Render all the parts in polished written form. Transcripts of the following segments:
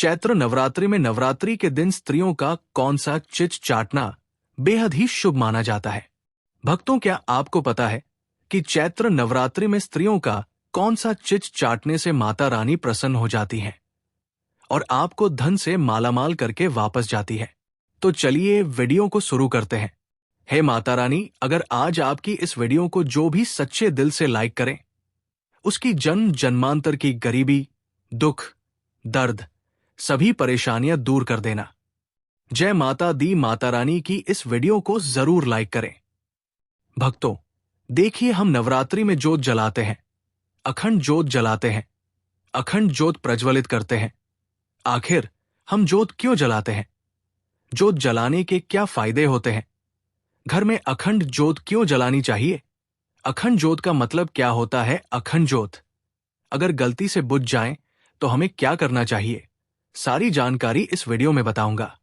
चैत्र नवरात्रि में नवरात्रि के दिन स्त्रियों का कौन सा चिच चाटना बेहद ही शुभ माना जाता है। भक्तों, क्या आपको पता है कि चैत्र नवरात्रि में स्त्रियों का कौन सा चिच चाटने से माता रानी प्रसन्न हो जाती हैं और आपको धन से मालामाल करके वापस जाती है? तो चलिए वीडियो को शुरू करते हैं। हे माता रानी, अगर आज आपकी इस वीडियो को जो भी सच्चे दिल से लाइक करें, उसकी जन्म जन्मांतर की गरीबी, दुख, दर्द, सभी परेशानियां दूर कर देना। जय माता दी माता रानी की इस वीडियो को जरूर लाइक करें। भक्तों, देखिए, हम नवरात्रि में जोत जलाते हैं, अखंड जोत जलाते हैं, अखंड जोत प्रज्वलित करते हैं। आखिर हम जोत क्यों जलाते हैं? जोत जलाने के क्या फायदे होते हैं? घर में अखंड जोत क्यों जलानी चाहिए? अखंड जोत का मतलब क्या होता है? अखंड जोत अगर गलती से बुझ जाए तो हमें क्या करना चाहिए? सारी जानकारी इस वीडियो में बताऊंगा।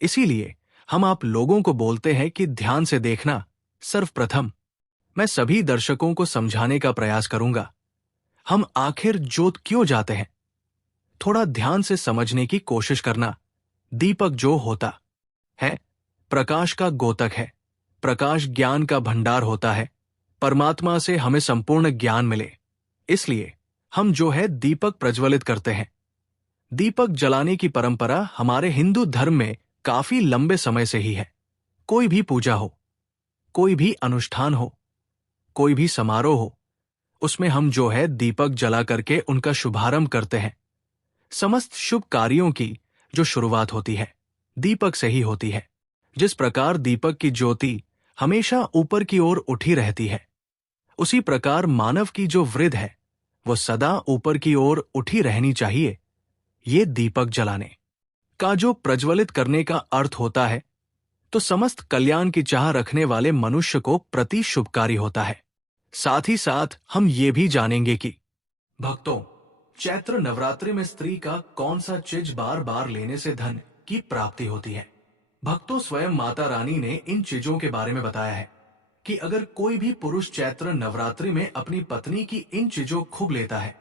इसीलिए हम आप लोगों को बोलते हैं कि ध्यान से देखना। सर्वप्रथम मैं सभी दर्शकों को समझाने का प्रयास करूंगा। हम आखिर जोत क्यों जाते हैं, थोड़ा ध्यान से समझने की कोशिश करना। दीपक जो होता है, प्रकाश का गोतक है। प्रकाश ज्ञान का भंडार होता है। परमात्मा से हमें संपूर्ण ज्ञान मिले, इसलिए हम जो है दीपक प्रज्वलित करते हैं। दीपक जलाने की परंपरा हमारे हिंदू धर्म में काफी लंबे समय से ही है। कोई भी पूजा हो, कोई भी अनुष्ठान हो, कोई भी समारोह हो, उसमें हम जो है दीपक जला करके उनका शुभारंभ करते हैं। समस्त शुभ कार्यों की जो शुरुआत होती है, दीपक से ही होती है। जिस प्रकार दीपक की ज्योति हमेशा ऊपर की ओर उठी रहती है, उसी प्रकार मानव की जो वृत्ति है, वो सदा ऊपर की ओर उठी रहनी चाहिए। ये दीपक जलाने का जो प्रज्वलित करने का अर्थ होता है, तो समस्त कल्याण की चाह रखने वाले मनुष्य को प्रति शुभकारी होता है। साथ ही साथ हम ये भी जानेंगे कि भक्तों, चैत्र नवरात्रि में स्त्री का कौन सा चीज बार बार लेने से धन की प्राप्ति होती है। भक्तों, स्वयं माता रानी ने इन चीजों के बारे में बताया है कि अगर कोई भी पुरुष चैत्र नवरात्रि में अपनी पत्नी की इन चीजों खूब लेता है,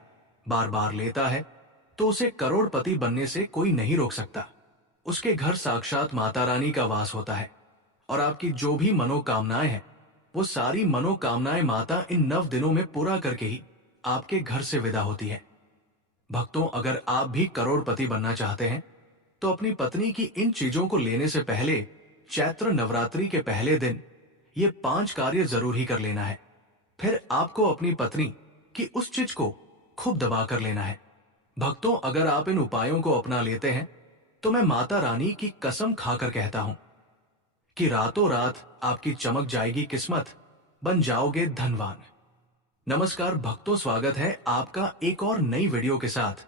बार बार लेता है, तो उसे करोड़पति बनने से कोई नहीं रोक सकता। उसके घर साक्षात माता रानी का वास होता है और आपकी जो भी मनोकामनाएं हैं, वो सारी मनोकामनाएं माता इन 9 दिनों में पूरा करके ही आपके घर से विदा होती है। भक्तों, अगर आप भी करोड़पति बनना चाहते हैं, तो अपनी पत्नी की इन चीजों को लेने से पहले चैत्र नवरात्रि के पहले दिन ये 5 कार्य जरूर ही कर लेना है। फिर आपको अपनी पत्नी की उस चीज को खूब दबा कर लेना है। भक्तों, अगर आप इन उपायों को अपना लेते हैं, तो मैं माता रानी की कसम खाकर कहता हूं कि रातों रात आपकी चमक जाएगी किस्मत, बन जाओगे धनवान। नमस्कार भक्तों, स्वागत है आपका एक और नई वीडियो के साथ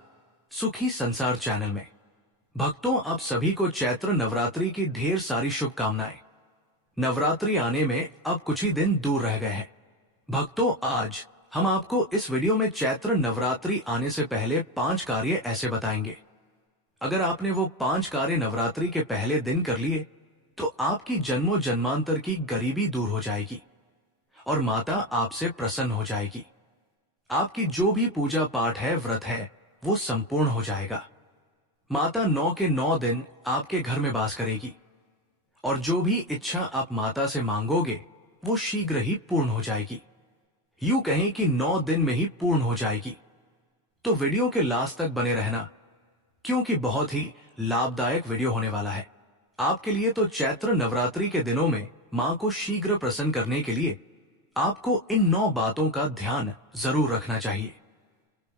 सुखी संसार चैनल में। भक्तों, आप सभी को चैत्र नवरात्रि की ढेर सारी शुभकामनाएं। नवरात्रि आने में अब कुछ ही दिन दूर रह गए हैं। भक्तों, आज हम आपको इस वीडियो में चैत्र नवरात्रि आने से पहले 5 कार्य ऐसे बताएंगे। अगर आपने वो 5 कार्य नवरात्रि के पहले दिन कर लिए, तो आपकी जन्मों जन्मांतर की गरीबी दूर हो जाएगी और माता आपसे प्रसन्न हो जाएगी। आपकी जो भी पूजा पाठ है, व्रत है, वो संपूर्ण हो जाएगा। माता 9 के 9 दिन आपके घर में वास करेगी और जो भी इच्छा आप माता से मांगोगे, वो शीघ्र ही पूर्ण हो जाएगी। यूं कहें कि 9 दिन में ही पूर्ण हो जाएगी। तो वीडियो के लास्ट तक बने रहना, क्योंकि बहुत ही लाभदायक वीडियो होने वाला है आपके लिए। तो चैत्र नवरात्रि के दिनों में मां को शीघ्र प्रसन्न करने के लिए आपको इन 9 बातों का ध्यान जरूर रखना चाहिए।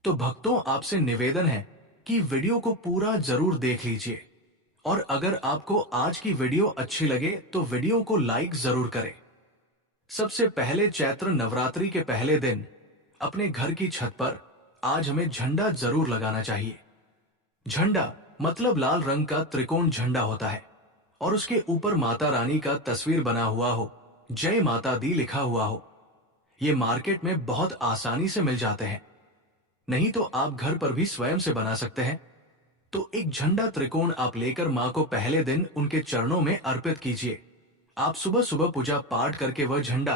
तो भक्तों, आपसे निवेदन है कि वीडियो को पूरा जरूर देख लीजिए और अगर आपको आज की वीडियो अच्छी लगे तो वीडियो को लाइक जरूर करें। सबसे पहले, चैत्र नवरात्रि के पहले दिन अपने घर की छत पर आज हमें झंडा जरूर लगाना चाहिए। झंडा मतलब लाल रंग का त्रिकोण झंडा होता है और उसके ऊपर माता रानी का तस्वीर बना हुआ हो, जय माता दी लिखा हुआ हो। ये मार्केट में बहुत आसानी से मिल जाते हैं, नहीं तो आप घर पर भी स्वयं से बना सकते हैं। तो एक झंडा त्रिकोण आप लेकर मां को पहले दिन उनके चरणों में अर्पित कीजिए। आप सुबह सुबह पूजा पाठ करके वह झंडा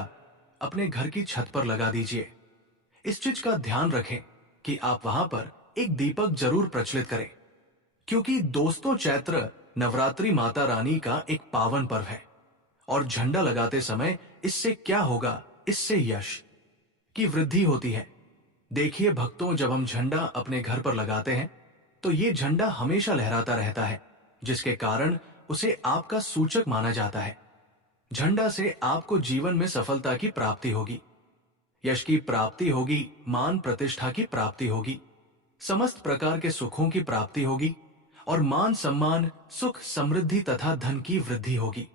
अपने घर की छत पर लगा दीजिए। इस चीज का ध्यान रखें कि आप वहां पर एक दीपक जरूर प्रज्वलित करें। क्योंकि दोस्तों, चैत्र नवरात्रि माता रानी का एक पावन पर्व है और झंडा लगाते समय इससे क्या होगा? इससे यश की वृद्धि होती है। देखिए भक्तों, जब हम झंडा अपने घर पर लगाते हैं तो ये झंडा हमेशा लहराता रहता है, जिसके कारण उसे आपका सूचक माना जाता है। झंडा से आपको जीवन में सफलता की प्राप्ति होगी, यश की प्राप्ति होगी, मान प्रतिष्ठा की प्राप्ति होगी, समस्त प्रकार के सुखों की प्राप्ति होगी और मान सम्मान, सुख, समृद्धि तथा धन की वृद्धि होगी।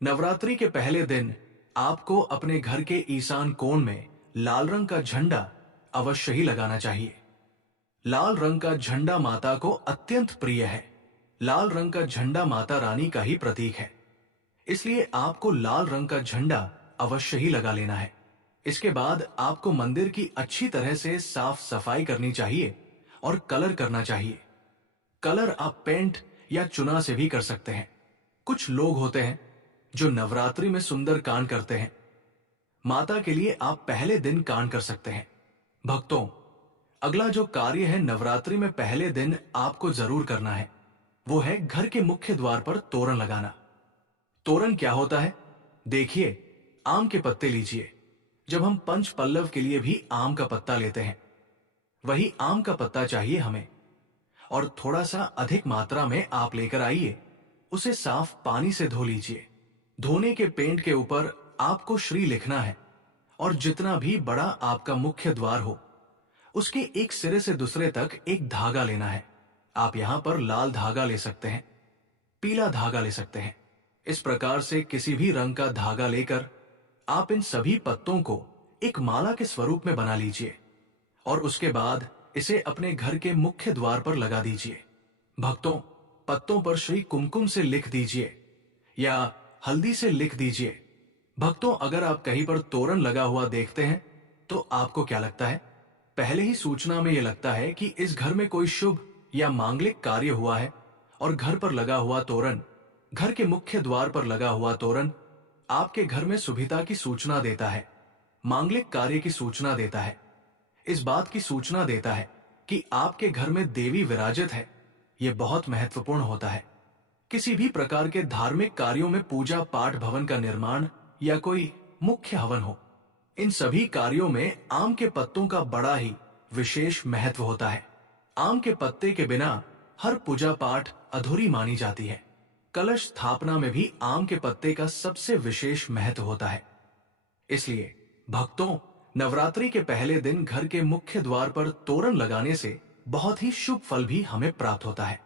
नवरात्रि के पहले दिन आपको अपने घर के ईशान कोण में लाल रंग का झंडा अवश्य ही लगाना चाहिए। लाल रंग का झंडा माता को अत्यंत प्रिय है। लाल रंग का झंडा माता रानी का ही प्रतीक है, इसलिए आपको लाल रंग का झंडा अवश्य ही लगा लेना है। इसके बाद आपको मंदिर की अच्छी तरह से साफ सफाई करनी चाहिए और कलर करना चाहिए। कलर आप पेंट या चुना से भी कर सकते हैं। कुछ लोग होते हैं जो नवरात्रि में सुंदर कांड करते हैं। माता के लिए आप पहले दिन कांड कर सकते हैं। भक्तों, अगला जो कार्य है नवरात्रि में पहले दिन आपको जरूर करना है, वो है घर के मुख्य द्वार पर तोरण लगाना। तोरण क्या होता है? देखिए, आम के पत्ते लीजिए। जब हम पंच पल्लव के लिए भी आम का पत्ता लेते हैं, वही आम का पत्ता चाहिए हमें, और थोड़ा सा अधिक मात्रा में आप लेकर आइए। उसे साफ पानी से धो लीजिए। धोने के पेंट के ऊपर आपको श्री लिखना है और जितना भी बड़ा आपका मुख्य द्वार हो, उसके एक सिरे से दूसरे तक एक धागा लेना है। आप यहां पर लाल धागा ले सकते हैं, पीला धागा ले सकते हैं। इस प्रकार से किसी भी रंग का धागा लेकर आप इन सभी पत्तों को एक माला के स्वरूप में बना लीजिए और उसके बाद इसे अपने घर के मुख्य द्वार पर लगा दीजिए। भक्तों, पत्तों पर श्री कुमकुम से लिख दीजिए या हल्दी से लिख दीजिए। भक्तों, अगर आप कहीं पर तोरण लगा हुआ देखते हैं तो आपको क्या लगता है? पहले ही सूचना में यह लगता है कि इस घर में कोई शुभ या मांगलिक कार्य हुआ है और घर पर लगा हुआ तोरण, घर के मुख्य द्वार पर लगा हुआ तोरण आपके घर में सुभिता की सूचना देता है, मांगलिक कार्य की सूचना देता है, इस बात की सूचना देता है कि आपके घर में देवी विराजित है। यह बहुत महत्वपूर्ण होता है। किसी भी प्रकार के धार्मिक कार्यों में, पूजा पाठ, भवन का निर्माण या कोई मुख्य हवन हो, इन सभी कार्यों में आम के पत्तों का बड़ा ही विशेष महत्व होता है। आम के पत्ते के बिना हर पूजा पाठ अधूरी मानी जाती है। कलश स्थापना में भी आम के पत्ते का सबसे विशेष महत्व होता है। इसलिए भक्तों, नवरात्रि के पहले दिन घर के मुख्य द्वार पर तोरण लगाने से बहुत ही शुभ फल भी हमें प्राप्त होता है।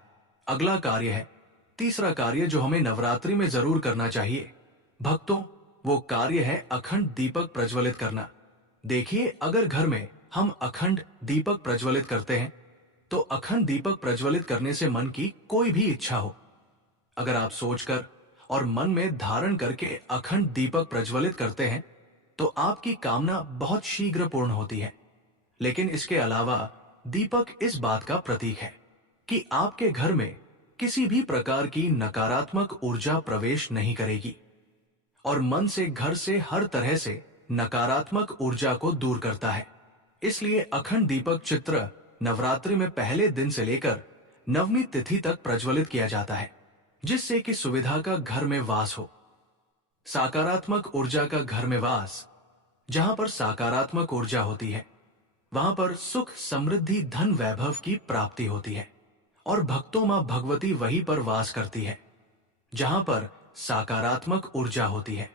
अगला कार्य है, तीसरा कार्य जो हमें नवरात्रि में जरूर करना चाहिए। भक्तों, वो कार्य है अखंड दीपक प्रज्वलित करना। देखिए, अगर घर में हम अखंड दीपक प्रज्वलित करते हैं तो अखंड दीपक प्रज्वलित करने से मन की कोई भी इच्छा हो, अगर आप सोचकर और मन में धारण करके अखंड दीपक प्रज्वलित करते हैं तो आपकी कामना बहुत शीघ्र पूर्ण होती है। लेकिन इसके अलावा दीपक इस बात का प्रतीक है कि आपके घर में किसी भी प्रकार की नकारात्मक ऊर्जा प्रवेश नहीं करेगी और मन से, घर से हर तरह से नकारात्मक ऊर्जा को दूर करता है। इसलिए अखंड दीपक चित्र नवरात्रि में पहले दिन से लेकर नवमी तिथि तक प्रज्वलित किया जाता है, जिससे कि सुविधा का घर में वास हो, सकारात्मक ऊर्जा का घर में वास। जहां पर सकारात्मक ऊर्जा होती है वहां पर सुख, समृद्धि, धन, वैभव की प्राप्ति होती है और भक्तों मां भगवती वहीं पर वास करती है जहां पर सकारात्मक ऊर्जा होती है।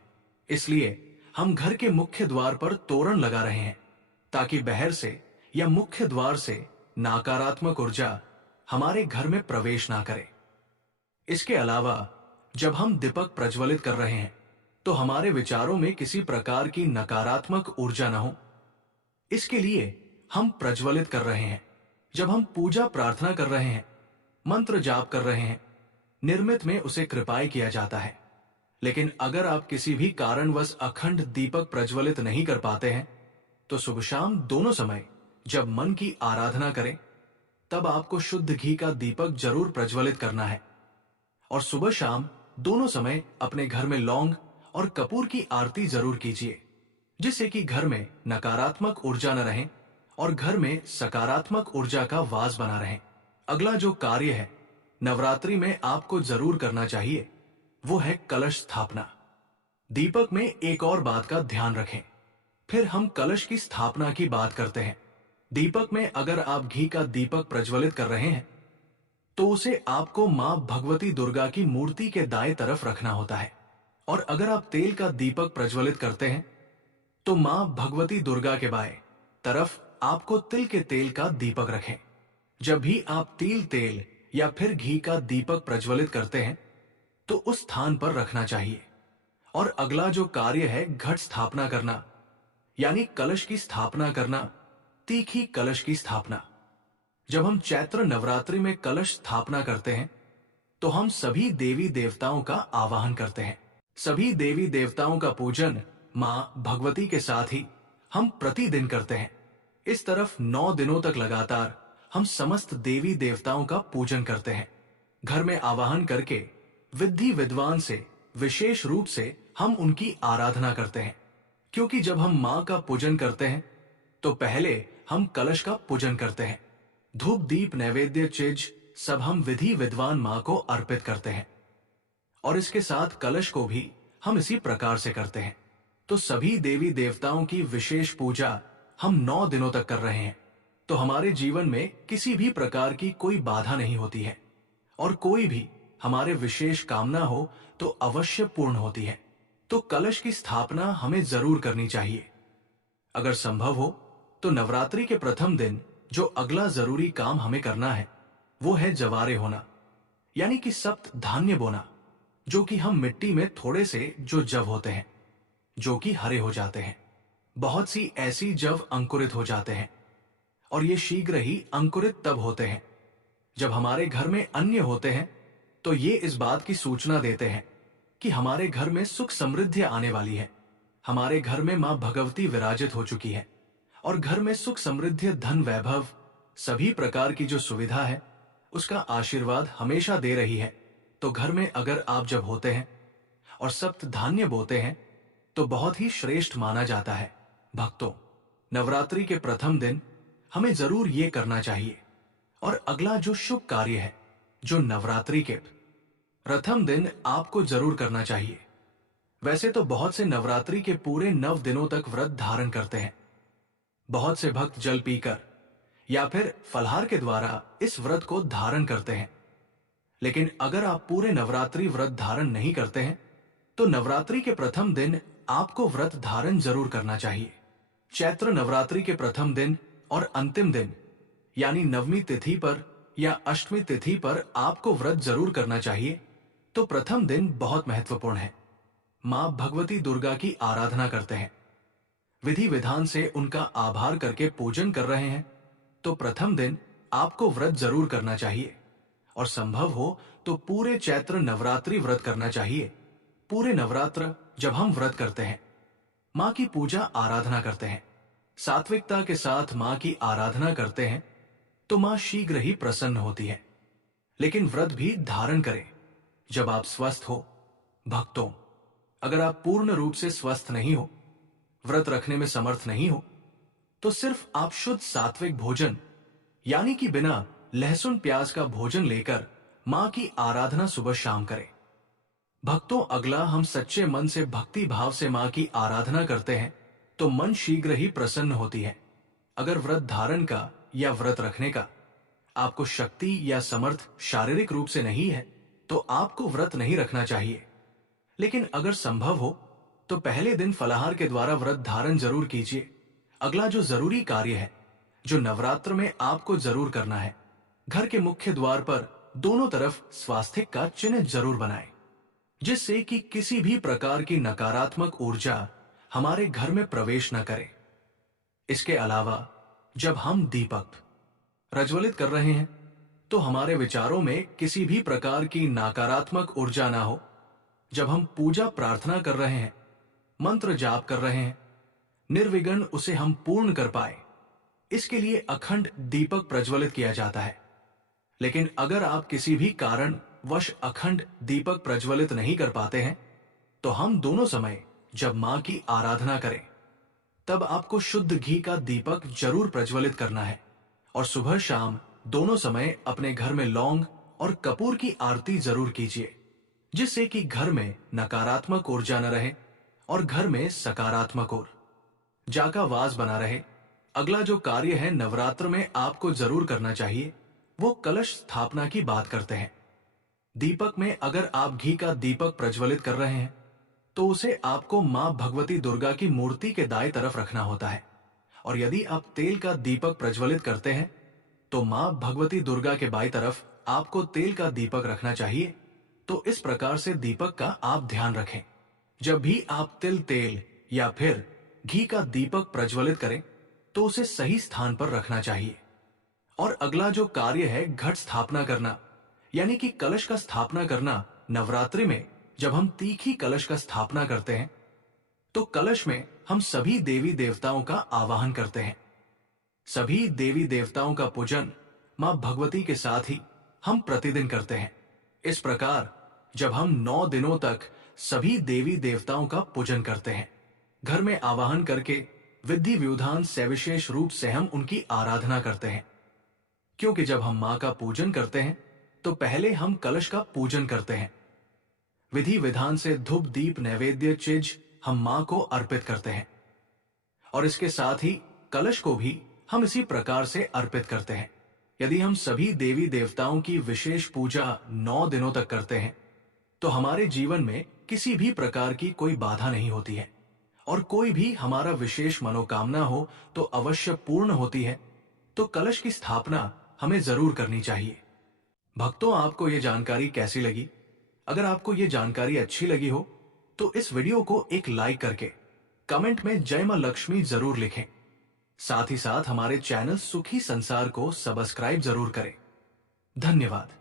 इसलिए हम घर के मुख्य द्वार पर तोरण लगा रहे हैं ताकि बाहर से या मुख्य द्वार से नकारात्मक ऊर्जा हमारे घर में प्रवेश ना करे। इसके अलावा जब हम दीपक प्रज्वलित कर रहे हैं तो हमारे विचारों में किसी प्रकार की नकारात्मक ऊर्जा न हो, इसके लिए हम प्रज्वलित कर रहे हैं। जब हम पूजा प्रार्थना कर रहे हैं, मंत्र जाप कर रहे हैं, निर्मित में उसे कृपाएं किया जाता है। लेकिन अगर आप किसी भी कारणवश अखंड दीपक प्रज्वलित नहीं कर पाते हैं तो सुबह शाम दोनों समय जब मन की आराधना करें तब आपको शुद्ध घी का दीपक जरूर प्रज्वलित करना है और सुबह शाम दोनों समय अपने घर में लौंग और कपूर की आरती जरूर कीजिए, जिससे कि घर में नकारात्मक ऊर्जा न रहे और घर में सकारात्मक ऊर्जा का वास बना रहे। अगला जो कार्य है नवरात्रि में आपको जरूर करना चाहिए वो है कलश स्थापना। दीपक में एक और बात का ध्यान रखें। फिर हम कलश की स्थापना की बात करते हैं। दीपक में अगर आप घी का दीपक प्रज्वलित कर रहे हैं तो उसे आपको मां भगवती दुर्गा की मूर्ति के दाएं तरफ रखना होता है। और अगर आप तेल का दीपक प्रज्वलित करते हैं तो मां भगवती दुर्गा के बाएं तरफ आपको तिल के तेल का दीपक रखें। जब भी आप तिल तेल या फिर घी का दीपक प्रज्वलित करते हैं तो उस स्थान पर रखना चाहिए। और अगला जो कार्य है घट स्थापना करना, यानी कलश की स्थापना करना, तीखी कलश की स्थापना। जब हम चैत्र नवरात्रि में कलश स्थापना करते हैं तो हम सभी देवी देवताओं का आवाहन करते हैं। सभी देवी देवताओं का पूजन मां भगवती के साथ ही हम प्रतिदिन करते हैं। इस तरफ 9 दिनों तक लगातार हम समस्त देवी देवताओं का पूजन करते हैं। घर में आवाहन करके विधि विद्वान से विशेष रूप से हम उनकी आराधना करते हैं। क्योंकि जब हम मां का पूजन करते हैं तो पहले हम कलश का पूजन करते हैं। धूप दीप नैवेद्य चीज सब हम विधि विद्वान मां को अर्पित करते हैं और इसके साथ कलश को भी हम इसी प्रकार से करते हैं। तो सभी देवी देवताओं की विशेष पूजा हम 9 दिनों तक कर रहे हैं तो हमारे जीवन में किसी भी प्रकार की कोई बाधा नहीं होती है और कोई भी हमारे विशेष कामना हो तो अवश्य पूर्ण होती है। तो कलश की स्थापना हमें जरूर करनी चाहिए। अगर संभव हो तो नवरात्रि के प्रथम दिन जो अगला जरूरी काम हमें करना है वो है जवारे होना, यानी कि सप्त धान्य बोना, जो कि हम मिट्टी में थोड़े से जो जव होते हैं जो कि हरे हो जाते हैं। बहुत सी ऐसी जव अंकुरित हो जाते हैं और ये शीघ्र ही अंकुरित तब होते हैं जब हमारे घर में अन्य होते हैं। तो ये इस बात की सूचना देते हैं कि हमारे घर में सुख समृद्धि आने वाली है। हमारे घर में मां भगवती विराजित हो चुकी है और घर में सुख समृद्धि धन वैभव सभी प्रकार की जो सुविधा है उसका आशीर्वाद हमेशा दे रही है। तो घर में अगर आप जब होते हैं और सप्त धान्य बोते हैं तो बहुत ही श्रेष्ठ माना जाता है। भक्तों, नवरात्रि के प्रथम दिन हमें जरूर ये करना चाहिए। और अगला जो शुभ कार्य है जो नवरात्रि के प्रथम दिन आपको जरूर करना चाहिए। वैसे तो बहुत से नवरात्रि के पूरे 9 दिनों तक व्रत धारण करते हैं। बहुत से भक्त जल पीकर या फिर फलहार के द्वारा इस व्रत को धारण करते हैं। लेकिन अगर आप पूरे नवरात्रि व्रत धारण नहीं करते हैं तो नवरात्रि के प्रथम दिन आपको व्रत धारण जरूर करना चाहिए। चैत्र नवरात्रि के प्रथम दिन और अंतिम दिन यानी नवमी तिथि पर या अष्टमी तिथि पर आपको व्रत जरूर करना चाहिए। तो प्रथम दिन बहुत महत्वपूर्ण है। मां भगवती दुर्गा की आराधना करते हैं, विधि विधान से उनका आभार करके पूजन कर रहे हैं। तो प्रथम दिन आपको व्रत जरूर करना चाहिए और संभव हो तो पूरे चैत्र नवरात्रि व्रत करना चाहिए। पूरे नवरात्र जब हम व्रत करते हैं, मां की पूजा आराधना करते हैं, सात्विकता के साथ मां की आराधना करते हैं तो मां शीघ्र ही प्रसन्न होती है। लेकिन व्रत भी धारण करें जब आप स्वस्थ हो। भक्तों, अगर आप पूर्ण रूप से स्वस्थ नहीं हो, व्रत रखने में समर्थ नहीं हो, तो सिर्फ आप शुद्ध सात्विक भोजन यानी कि बिना लहसुन प्याज का भोजन लेकर मां की आराधना सुबह शाम करें। भक्तों, अगला हम सच्चे मन से भक्ति भाव से मां की आराधना करते हैं तो मन शीघ्र ही प्रसन्न होती है। अगर व्रत धारण का या व्रत रखने का आपको शक्ति या समर्थ शारीरिक रूप से नहीं है तो आपको व्रत नहीं रखना चाहिए। लेकिन अगर संभव हो तो पहले दिन फलाहार के द्वारा व्रत धारण जरूर कीजिए। अगला जो जरूरी कार्य है जो नवरात्र में आपको जरूर करना है, घर के मुख्य द्वार पर दोनों तरफ स्वास्तिक का चिन्ह जरूर बनाएं, जिससे कि किसी भी प्रकार की नकारात्मक ऊर्जा हमारे घर में प्रवेश न करे। इसके अलावा जब हम दीपक प्रज्वलित कर रहे हैं तो हमारे विचारों में किसी भी प्रकार की नकारात्मक ऊर्जा ना हो। जब हम पूजा प्रार्थना कर रहे हैं, मंत्र जाप कर रहे हैं, निर्विघ्न उसे हम पूर्ण कर पाए, इसके लिए अखंड दीपक प्रज्वलित किया जाता है। लेकिन अगर आप किसी भी कारण वश अखंड दीपक प्रज्वलित नहीं कर पाते हैं तो हम दोनों समय जब मां की आराधना करें तब आपको शुद्ध घी का दीपक जरूर प्रज्वलित करना है और सुबह शाम दोनों समय अपने घर में लौंग और कपूर की आरती जरूर कीजिए, जिससे कि घर में नकारात्मक ऊर्जा न रहे और घर में सकारात्मक ऊर्जा का वास बना रहे। अगला जो कार्य है नवरात्र में आपको जरूर करना चाहिए, वो कलश स्थापना की बात करते हैं। दीपक में अगर आप घी का दीपक प्रज्वलित कर रहे हैं तो उसे आपको मां भगवती दुर्गा की मूर्ति के दाएं तरफ रखना होता है, और यदि आप तेल का दीपक प्रज्वलित करते हैं तो मां भगवती दुर्गा के बाईं तरफ आपको तेल का दीपक रखना चाहिए। तो इस प्रकार से दीपक का आप ध्यान रखें। जब भी आप तिल तेल या फिर घी का दीपक प्रज्वलित करें तो उसे सही स्थान पर रखना चाहिए। और अगला जो कार्य है घट स्थापना करना, यानी कि कलश का स्थापना करना। नवरात्रि में जब हम तीखी कलश का स्थापना करते हैं तो कलश में हम सभी देवी देवताओं का आवाहन करते हैं। सभी देवी देवताओं का पूजन मां भगवती के साथ ही हम प्रतिदिन करते हैं। इस प्रकार जब हम 9 दिनों तक सभी देवी देवताओं का पूजन करते हैं, घर में आवाहन करके विधि विधान से विशेष रूप से हम उनकी आराधना करते हैं। क्योंकि जब हम मां का पूजन करते हैं तो पहले हम कलश का पूजन करते हैं। विधि विधान से धूप दीप नैवेद्य चीज हम मां को अर्पित करते हैं, और इसके साथ ही कलश को भी हम इसी प्रकार से अर्पित करते हैं। यदि हम सभी देवी देवताओं की विशेष पूजा 9 दिनों तक करते हैं तो हमारे जीवन में किसी भी प्रकार की कोई बाधा नहीं होती है, और कोई भी हमारा विशेष मनोकामना हो तो अवश्य पूर्ण होती है। तो कलश की स्थापना हमें जरूर करनी चाहिए। भक्तों, आपको यह जानकारी कैसी लगी? अगर आपको यह जानकारी अच्छी लगी हो तो इस वीडियो को एक लाइक करके कमेंट में जय मां लक्ष्मी जरूर लिखें। साथ ही साथ हमारे चैनल सुखी संसार को सब्सक्राइब जरूर करें। धन्यवाद।